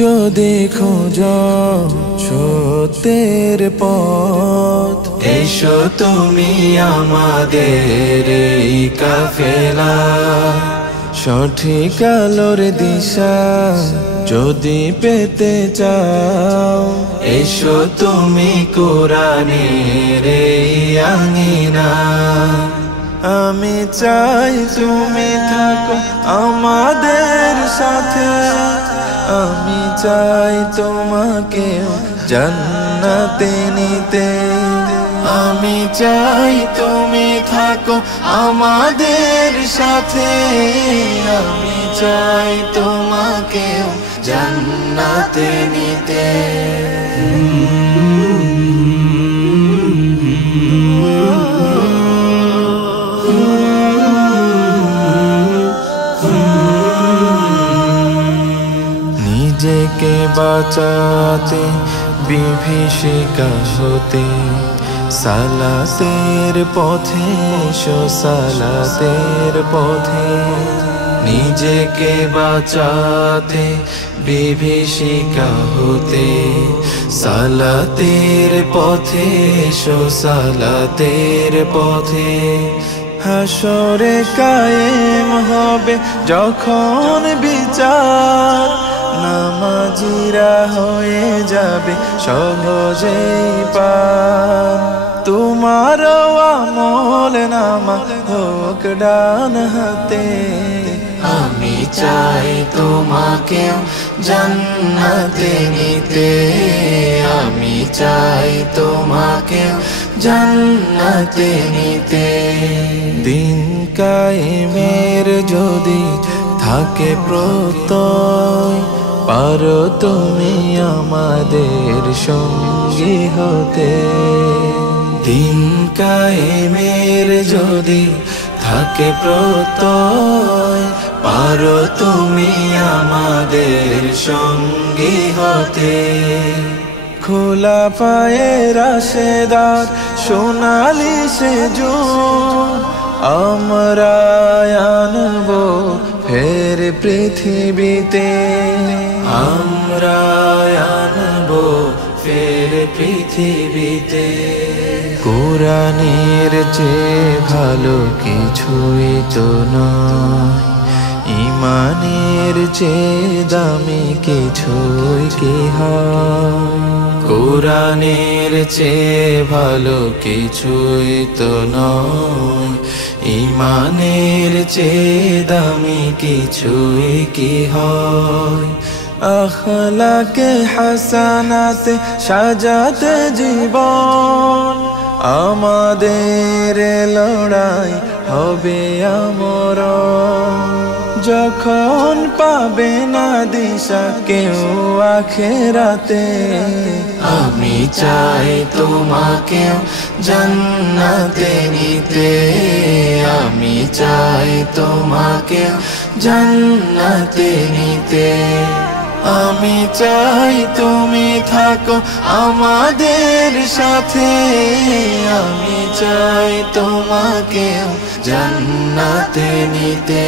যদি খোঁজো সত্যের পথ, এসো তুমি আমাদের এই কাফেলা। সঠিক আলোর দিশা যদি পেতে চাও, এসো তুমি কোরআনের এই আঙিনা। আমি চাই তুমি থাকো আমাদের সাথে, আমি চাই তোমাকে জান্নাতে নিতে। আমি চাই তুমি থাকো আমাদের সাথে, আমি চাই তোমাকে জান্নাতে নিতে। নিজেকে বাঁচাতে বিভীষিকা হতে, সালাতের পথে এসো সালাতের পথে। নিজেকে বাঁচাতে বিভীষিকা হতে, সালাতের পথে এসো সালাতের পথে। হাসরে কায়েম হবে যখন বিচার, নামাজিরা হয়ে যাবে সহজেই পার। তোমার আমল নামা হোক ডান হাতে, আমি চাই তোমাকে জান্নাতে নিতে। আমি চাই তোমাকে জান্নাতে নিতে। দিন কায়েমের যদি থাকে প্রত্যয়, পারো তুমি আমাদের সঙ্গী হতে। দিন কায়েমের যদি থাকে প্রত্যয়, পারো তুমি আমাদের সঙ্গী হতে। খোলা পায়ে রাশেদার সোনালি সেজুদ, আমরা আনবো ফের পৃথিবীতে। আমরা আনবো ফের পৃথিবীতে। কোরআনের চেয়ে ভালো কিছুই তো নয়, ঈমানের চেয়ে দামি কিছুই কি হয়। কোরআনের চেয়ে ভালো কিছুই তো নয়, ঈমানের চেয়ে দামি কিছুই কি হয়। আখলাকে হাসানাতে সাজাতে জীবন, আমাদের লড়াই হবে আমরণ। যখন পাবে না দিশা কেউ আখেরাতে, আমি চাই তোমাকে জান্নাতে নিতে। আমি চাই তোমাকে জান্নাতে নিতে। আমি চাই তুমি থাকো আমাদের সাথে, আমি চাই তোমাকে জান্নাতে নিতে।